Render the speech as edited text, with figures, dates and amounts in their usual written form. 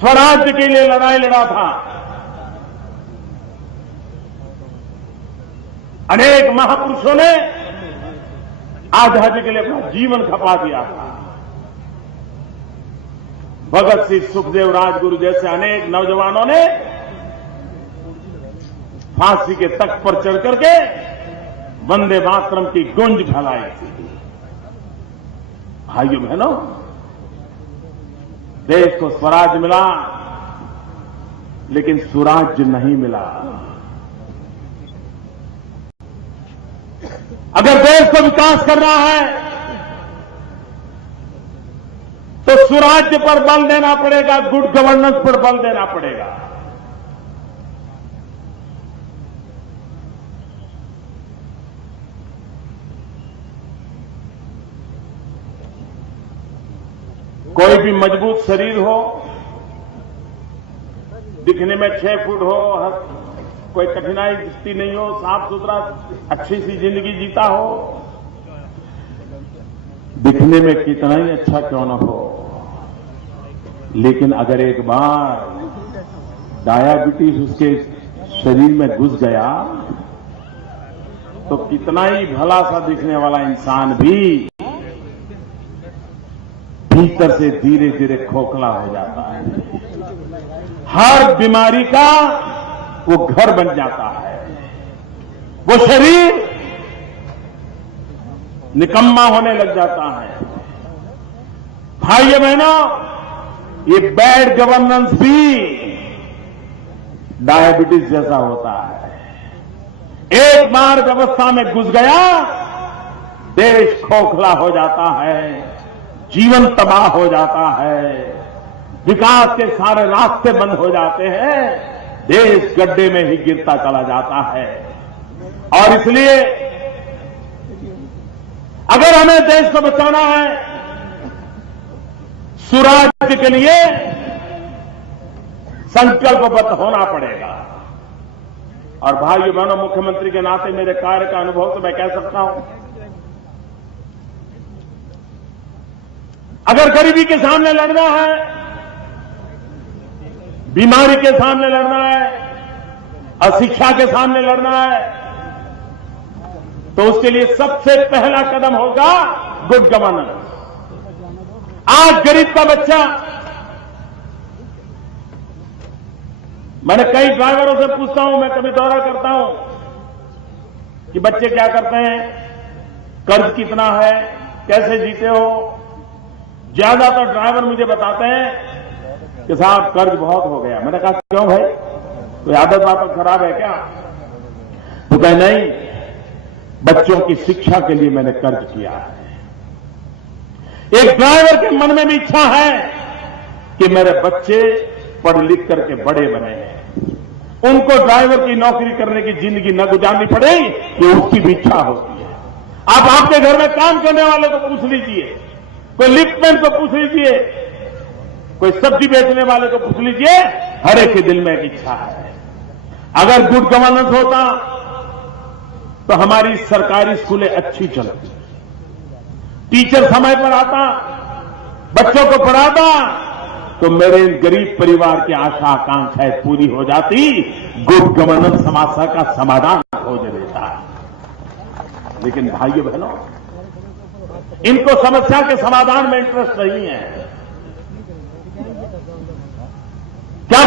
स्वराज्य के लिए लड़ाई लड़ा था, अनेक महापुरुषों ने आजादी के लिए अपना जीवन खपा दिया था। भगत सिंह, सुखदेव, राजगुरु जैसे अनेक नौजवानों ने फांसी के तख्त पर चढ़ करके वंदे मातरम की गूंज फैलाई थी। भाइयों बहनों, देश को स्वराज्य मिला, लेकिन सुराज्य नहीं मिला। अगर देश को विकास करना है तो सुराज्य पर बल देना पड़ेगा, गुड गवर्नेंस पर बल देना पड़ेगा। कोई भी मजबूत शरीर हो, दिखने में 6 फुट हो, कोई कठिनाई दिखती नहीं हो, साफ सुथरा अच्छी सी जिंदगी जीता हो, दिखने में कितना ही अच्छा क्यों न हो, लेकिन अगर एक बार डायबिटीज उसके शरीर में घुस गया तो कितना ही भला सा दिखने वाला इंसान भी भीतर से धीरे धीरे खोखला हो जाता है। हर बीमारी का वो घर बन जाता है। वो शरीर निकम्मा होने लग जाता है। भाइयों बहनों, ये बैड गवर्नेंस भी डायबिटीज जैसा होता है। एक बार व्यवस्था में घुस गया, देश खोखला हो जाता है, जीवन तबाह हो जाता है, विकास के सारे रास्ते बंद हो जाते हैं, देश गड्ढे में ही गिरता चला जाता है। और इसलिए अगर हमें देश को बचाना है, सुराज्य के लिए संकल्पबद्ध होना पड़ेगा। और भाइयों बहनों, मुख्यमंत्री के नाते मेरे कार्य का अनुभव तो मैं कह सकता हूं, अगर गरीबी के सामने लड़ना है, बीमारी के सामने लड़ना है, अशिक्षा के सामने लड़ना है, तो उसके लिए सबसे पहला कदम होगा गुड गवर्नेंस। आज गरीब का बच्चा, मैंने कई ड्राइवरों से पूछता हूं, मैं कभी दौरा करता हूं कि बच्चे क्या करते हैं, कर्ज कितना है, कैसे जीते हो। ज्यादातर ड्राइवर मुझे बताते हैं कि साहब कर्ज बहुत हो गया। मैंने कहा क्यों भाई, कोई आदत वादत खराब है क्या? तो कहे नहीं, बच्चों की शिक्षा के लिए मैंने कर्ज किया है। एक ड्राइवर के मन में भी इच्छा है कि मेरे बच्चे पढ़ लिख करके बड़े बने हैं, उनको ड्राइवर की नौकरी करने की जिंदगी न गुजारनी पड़े, ये उसकी भी इच्छा होती है। आप आपके घर में काम करने वाले को पूछ लीजिए, कोई लिफ्टमैन को पूछ लीजिए, कोई सब्जी बेचने वाले को पूछ लीजिए, हर एक के दिल में एक इच्छा है। अगर गुड गवर्नेंस होता तो हमारी सरकारी स्कूलें अच्छी चलती, टीचर समय पर आता, बच्चों को पढ़ाता, तो मेरे गरीब परिवार की आशा आकांक्षाएं पूरी हो जाती, गुड गवर्नेंस समस्या का समाधान खोज देता। लेकिन भाइयों बहनों, इनको समस्या के समाधान में इंटरेस्ट नहीं है। क्या